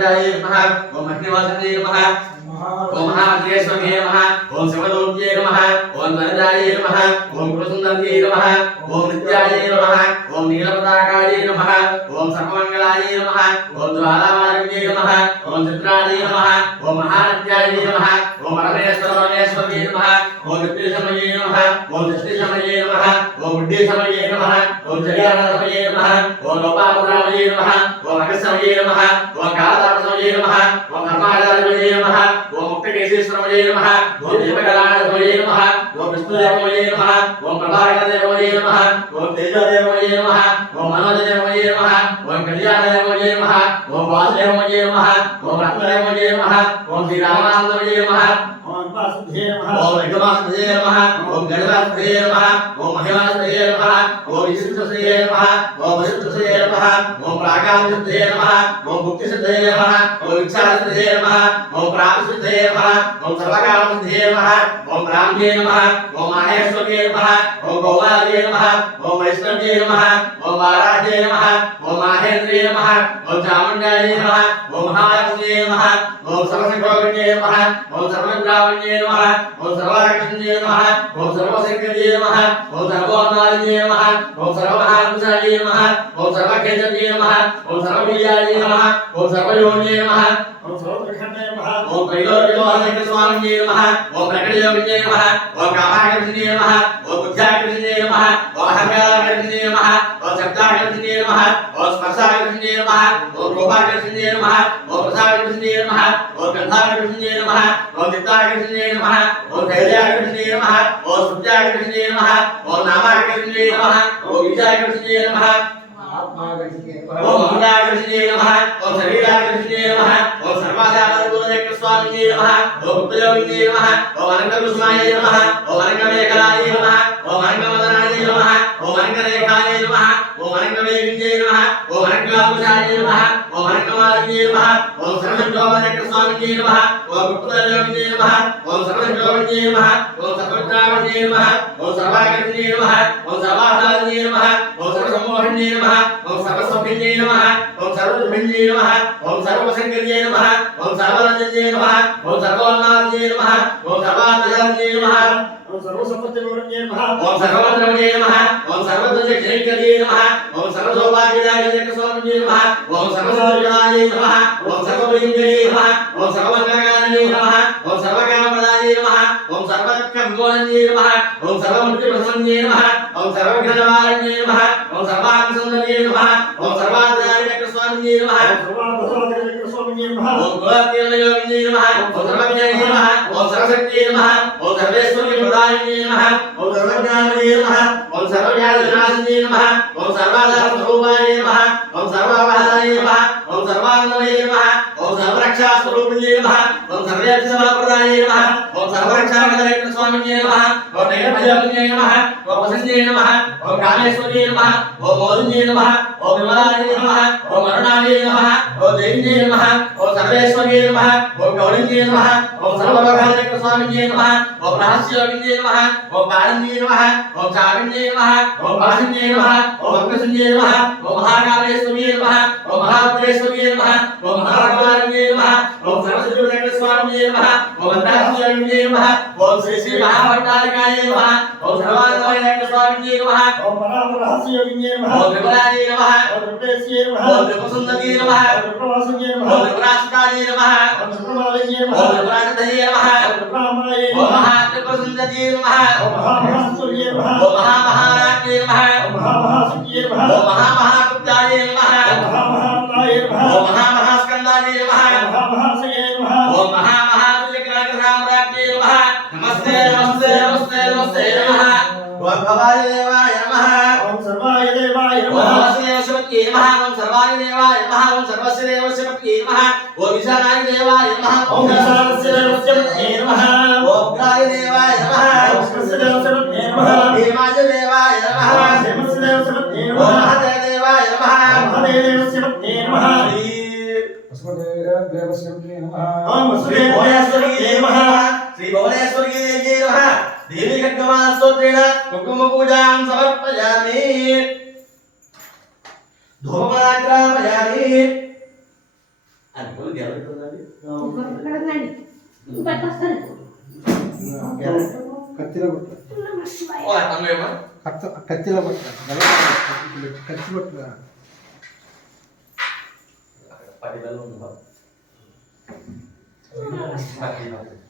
మణికంఠాయ నమః ఓం అగ్నివాసనే నమః ఓం మహామహేశ్వరే నమః ఓం శివలోక్యే నమః ఓం వరదాయ నమః ఓం కులసుందర్యే నమః ఓం నిత్యాయ నమః ఓం నీలపతాకాయ నమః ఓం సర్వమంగళాయ నమః ఓం జ్వాలామార్గే నమః ఓం చిత్రాయ నమః ఓం మహానత్యాయ నమః ఓం పరమేశ్వరమేశ్వరే నమః ఓం నిత్యసమయే నమః ఓం దృష్టిసమయే నమః ఓం బుద్ధిసమయే నమః ఓం జయానసమయే నమః ఓం లోపాపురామయే నమః ఓం అగస్సమయే నమః ఓం కాలతాపసమయే నమః ఓం కర్మాచారమయే నమః ఓం ముక్తకేశేశ్వరమయే నమః ఓం దేవకళానసమయే నమః ఓం విష్ణుదేవమయే నమః ఓం ప్రభాకరదేవమయే నమః ఓం తేజోదేవమయే నమః ఓం మనోజదేవమయే నమః ఓం కళ్యాణదేవమయే ఓం ఓం ఓం ఓం విఘ్నవాసదే నమః ఓం గణవాసదే నమః ఓం మహిమాసదే నమః ఓం విశుద్ధసదే నమః ఓం వశుద్ధసదే నమః ఓం ప్రాకాశుద్ధే నమః ఓం భుక్తిశుద్ధే నమః ఓం విక్షాశుద్ధే నమః ఓం ప్రాపశుద్ధే నమః ఓం సర్వకామశుద్ధే నమః ఓం బ్రాహ్మ్యే నమః ఓం మహేశ్వర్యే నమః ఓం గౌమార్యే నమః ఓం వైష్ణవ్యే నమః ఓం వారాహ్యే నమః ఓం మాహేంద్రియే నమః ఓం చాముండాయే నమః ఓం మహాలక్ష్మ్యే నమః ఓం సర్వసంగోగణ్యే నమః ఓం సర్వగ్రావణ్యే నమః ఓం సర్వాకృష్ణ్యే నమః ఓం సర్వశంకర్యే నమః ఓం సర్వోన్నాయ నమః ఓం సర్వమహాంసాయ నమః ఓం సర్వకేతవ్యే నమః ఓం సర్వవీర్యాయ నమః ఓం సర్వయోన్యే నమః ఓం త్రైలోక్యలోహనక స్వామియే నమః ఓం ప్రకటయోగిన్యే నమః ఓం కామాకృష్ణ్యే నమః ఓం బుద్ధ్యాకృష్ణ్యే నమః ఓం అహంకారాకృష్ణ్యే నమః ఓం శబ్దాకృష్ణ్యే నమః ఓం స్పర్శాకృష్ణ్యే నమః ఓం రూపాకృష్ణ్యే నమః ఓం రసాకృష్ణ్యే నమః ఓం గంధాకృష్ణ్యే నమః ఓం చిత్తాకృష్ణ్యే నమః ఓం ధైర్యాకృష్ణ్యే నమః ఓం శుద్ధ్యాకృష్ణ్యే నమః ఓం నామాకృష్ణ్యే నమః ఓం విద్యాకృష్ణ్యే నమః ఓం మంగళాకృష్ణే నమః ఓం శరీరాకృష్ణే నమః ఓం సర్వాశాపరిపూర్ణచక్ర స్వామినే నమః ఓం గుప్తయోగినే నమః ఓం సర్వజుభిన్యే నమః ఓం సర్వశంకర్యే నమః ఓం సర్వరంజన్యే నమః ఓం సర్వోన్నార్యే నమః ఓం సర్వాంతజాన్యే నమః ఓం సర్వద్రవణే నమః ఓం సర్వద్రజక్షేకర్యే నమః ఓం సర్వసౌభాగ్యదాయ స్వామినే నమః ఓం సర్వసౌర్యాయ నమః ఓం సర్వభయంకరే నమః ఓం సర్వమంగళాయ నమః ఓం సర్వకామదాయ నమః ఓం సర్వకర్మోణ్యే నమః ఓం సర్వముక్తిప్రసన్యే నమః ఓం సర్వఘ్నవారణ్యే నమః ఓం సర్వాంగసుందర్యే నమః ఓం సర్వాధారిక స్వామినే నమః ఓం గుణాత్మయోగినే నమః ఓం సర్వజ్ఞానే నమః ఓం సర్వశక్తియే నమః ఓం సర్వేశ్వరి ప్రదాయినే నమః ఓం సర్వజ్ఞానమే నమః ఓం సర్వవ్యాధినాశినే నమః ఓం సర్వాధార స్వరూపాయ నమః ఓం నమః ఓం నమః ఓం సర్వరక్షా నమః ఓం నమః ఓం సర్వరక్షాకరవేక్ష స్వామిన్యే నమః ఓం నైరభయోగిన్యే నమః ఓం వసంత్యే నమః ఓం కామేశ్వర్యే నమః ఓం మోదిన్యే నమః ఓం విమలాయ నమః ఓం అరుణాయ నమః ఓం దేవిన్యే నమః ఓం సర్వేశ్వర్యే నమః ఓం గౌరిన్యే నమః ఓం సర్వలోకాధిక స్వామిన్యే నమః ఓం రహస్యోగిన్యే నమః ఓం పారణ్యే నమః ఓం నమః ఓం నమః ఓం నమః ఓం మహాకామేశ్వర్యే నమః ఓం మహాపురేశ్వర్యే నమః ఓం నమః ఓం నమః ఓం అంతఃస్వామియే నమః ఓం శ్రీ శ్రీ మహాభట్టారికాయ నమః ఓం సర్వానందమయ స్వామియే నమః ఓం త్రిపురాయ నమః ఓం త్రిపురసుందరీ నమః ఓం త్రిపురాసుతాయ నమః ఓం త్రిపురాసుతయే నమః ఓం మహాత్రిపురసుందరీ నమః ఓం మహామహారాజ్ఞే నమః ఓం మహామహాగుప్తాయ నమః ఓం మహామహాస్కందాయ నమః ఓం మహామహావిగ్రహ నమస్తే నమస్తే నమస్తే నమః ఓం భవాయ దేవాయ నమః ఓం వాసుదేవ శివక్యే నమః ఓం సర్వాయ దేవాయ నమః ఓం సర్వస్య దేవ శివక్యే నమః ఓం విశాలాయ దేవాయ నమః ఓం విశాలస్య దేవ శివక్యే నమః ఓం ఉగ్రాయ దేవాయ నమః ఓం భీమాయ దేవాయ నమః ఓం మహదే దేవాయ నమః శ్రీ భువనేశ్వరీ నమః శ్రీ భువనేశ్వరీ దేవి నమః దేవి ఖడ్గమాన స్తోత్రేణ కుంకుమ పూజాం సమర్పయామి ధూపమాగ్రామయామి అని పూలు గెలవుతుందండి కత్తిలో కొట్ట ఓ అర్థమేమో కత్త కత్తిలో ఉంది. శ్రీ భువనేశ్వరి దేవి నమః దేవం సమర్పయామి. భర్గో దేవస్య ధీమహి ధియో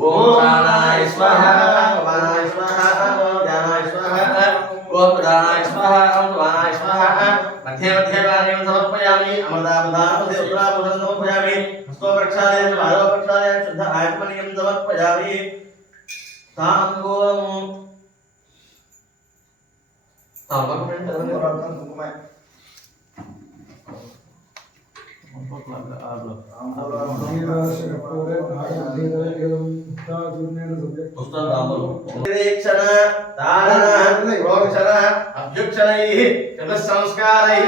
ఓం ప్రాణాయ స్వాహ వానాయ స్వాహ. ధ్యానాయ స్వాహ ఓం ప్రాణాయ స్వాహ ఓం వానాయ స్వాహ. दक्षिणमध्यभागेण समर्पयामि अमृतापदानमधिपुरापुरं समर्पयामि हस्तोप्रक्षालयन् पादोप्रक्षालयन् शुद्ध आत्मनीयं समर्पयामि ताङ्गूलम् ஆமாம் శుద్ధ ఆత్మనీయం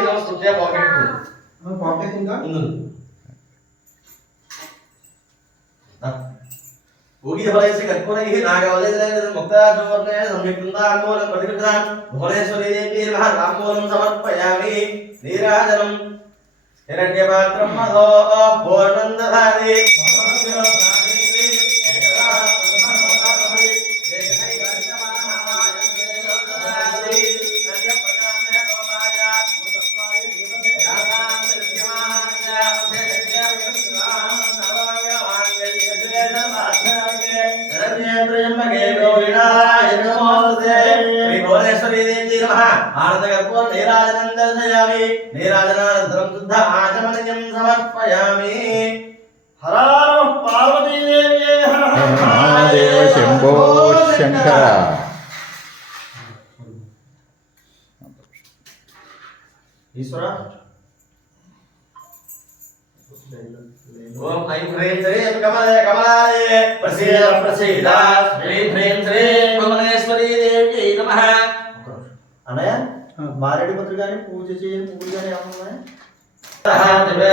సంస్కృత్య పాకెట్ ఇంకా కర్పూరైః భువనేశ్వరీ దేవీ నమః సమర్పయామి నీరాజనం హిరణ్యపాత్రం మధో పూర్ణం దధాతి నీరాజనానంతరం శుద్ధ ఆచమనీయం సమర్పయామి హరార పార్వతీదేవ్యే హర హర మహాదేవ శంభో శంకర ఈశ్వర ఓం ఐం హ్రీం శ్రీం కమలే కమలాలే ప్రసీద ప్రసీద హ్రీం హ్రీం శ్రీం భువనేశ్వరీ దేవి నమః అన్నయ్య మారేడు పత్రి కానీ పూజ చేయని పూజ కానీ ఏమన్నా అగ్రే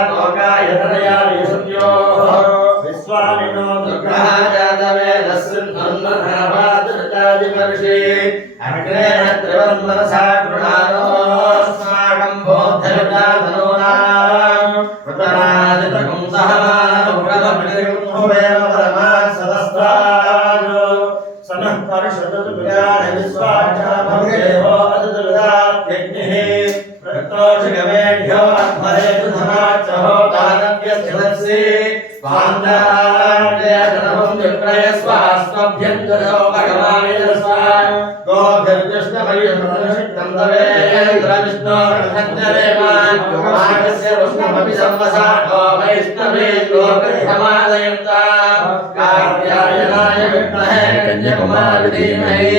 విద్మహే కన్యకుమారి ధీమహి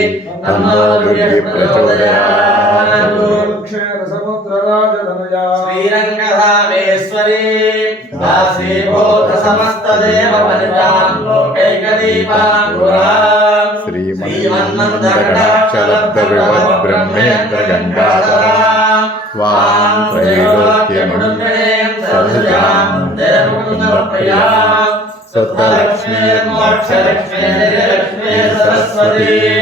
తన్నో దుర్గే ప్రచోదయాత్ సముద్రరాజధనయా శ్రీరంగధామేశ్వరీ. దాసీభూత సమస్త దేవ వనితాం లోకైకదీపాంగురాం శ్రీమన్మందకటాక్షలబ్ధ వివద్ బ్రహ్మేంద్ర గంగాధరాం సహజాం సత్తలక్ష్మీర్మోక్షలక్ష్మీర్లక్ష్మీ Hare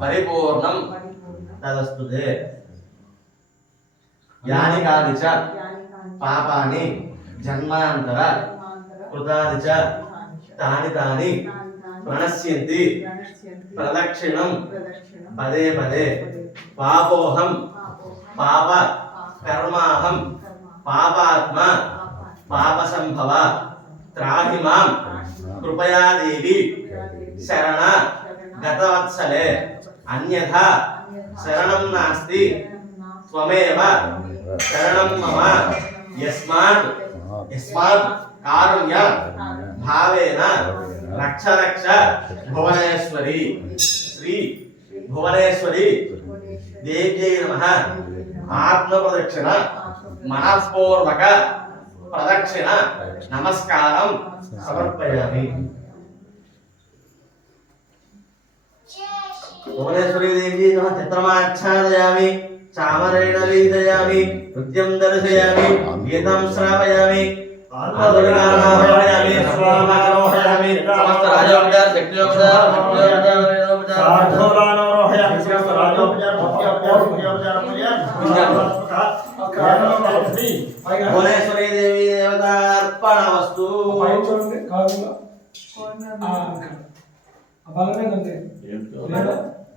పరిపూర్ణం తలస్తుదే యాని కాని చ. పాపాని జన్మాంతర కృతాని చ. తాని తాని ప్రణశ్యంతి. ప్రదక్షిణం. పదే పదే. పాపోహం. పాప. కర్మాహం. పాపాత్మ. పాప సంభవ త్రాహి మాం కృపయాదేవి. శరణ. గతవత్సలే. అన్యథా శరణం నాస్తి. త్వమేవ శరణం మమ. యస్మాత్. యస్మాత్. కారుణ్య. భావేన. రక్ష రక్ష. భువనేశ్వరి. శ్రీ భువనేశ్వరి. దేవ్యై నమ. ఆత్మ ప్రదక్షిణ మనస్పూర్వక ప్రదక్షిణ. నమస్కారం. సమర్పయామి. भुवनेश्वरी देवी नमः चित्रमाच्छादयामि चामरेण लीदयामि नृत्यं दर्शयामि गीतं श्रावयामि आत्मदुर्गानामयामि स्वामारोहयामि समस्त राजोपचार शक्तियोपचार भक्तियोपचार समस्त राजोपचार भक्तियोपचार भक्तियोपचार भुवनेश्वरी देवी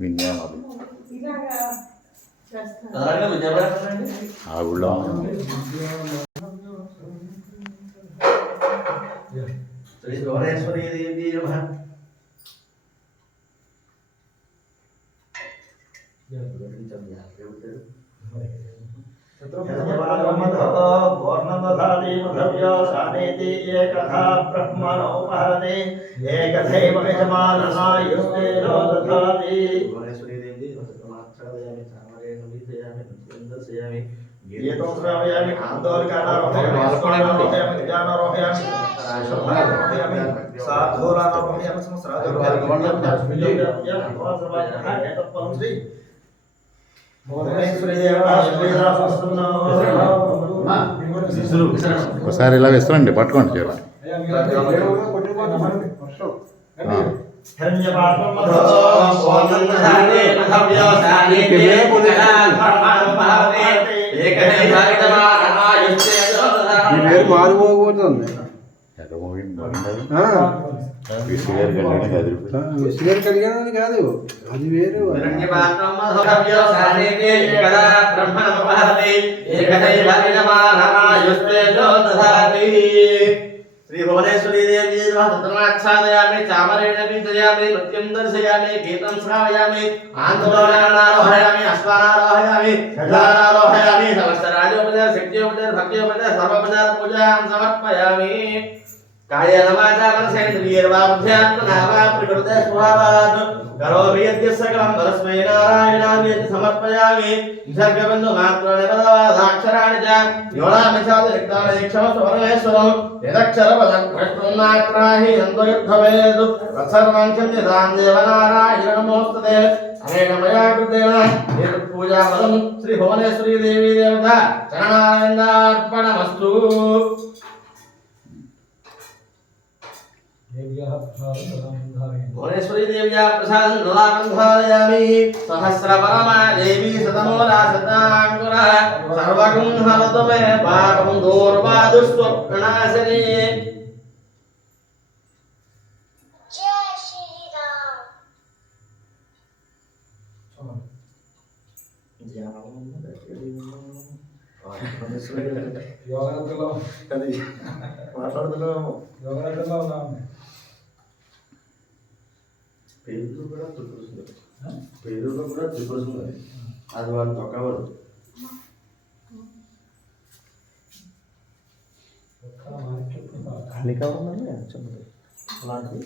నమః ఏకథైవ యజమాననాయుస్తే దధాతి భువనేశ్వరి नेति एकथा ब्रह्मणो महते एकथैव यजमानसा युस्ते रोदधाति ये तो श्रावयामि आंदोलन का नाम है रोहयामि ज्ञान रोहयामि साधोरा रोहयामि समस्राज रोहयामि ज्ञान भगवान सर्वाय नमः है तो परम श्री भगवान श्री देवा श्री दास सुनो విసిగారు కలిగానని కాదు అది వేరు శ్రీ భువనేశ్వరీ దేవి తత్రమాచ్ఛాదయామి చామరేణ బీజయామి నృత్యం దర్శయామి గీతం శ్రావయామి ఆందోళనారోహయామి అశ్వానారోహయామి గజానారోహయామి సమస్త రాజోపచార శక్తియోపచార భక్తియోపచార సర్వోపచార పూజాం సమర్పయామి కాయేన వాచా మనసేంద్రియర్వా బుద్ధ్యాత్మనా వా ప్రకృతే స్వభావాత్ కరోమి యద్య సకలం పరస్మై సమర్పయామి నిసర్గబిందు చ యోనామి చాది రిక్తాని దీక్షవ స్వరమేశ్వరం యదక్షర పదం దేవనారాయణ నమోస్తుతే అనేక మయా కృతేన పూజాఫలం శ్రీ భువనేశ్వరీ దేవీ దేవత చరణానందార్పణమస్తు సహస్రపరమా దేవీ శతమూలా శతాంకుర నమః సర్వగం హరతు మే పాపం దూర్వాదుస్వప్నాశని జై శ్రీరామ్ యోగనగర్లో అది. మాట్లాడుతున్నాము. యోగనగర్లో ఉన్నాము పేరులో కూడా త్రిపుర పేరులో కూడా త్రిపుర సుందరి. అది వాళ్ళు తొక్కవరు. ఖాళీ కావాలి అలాంటివి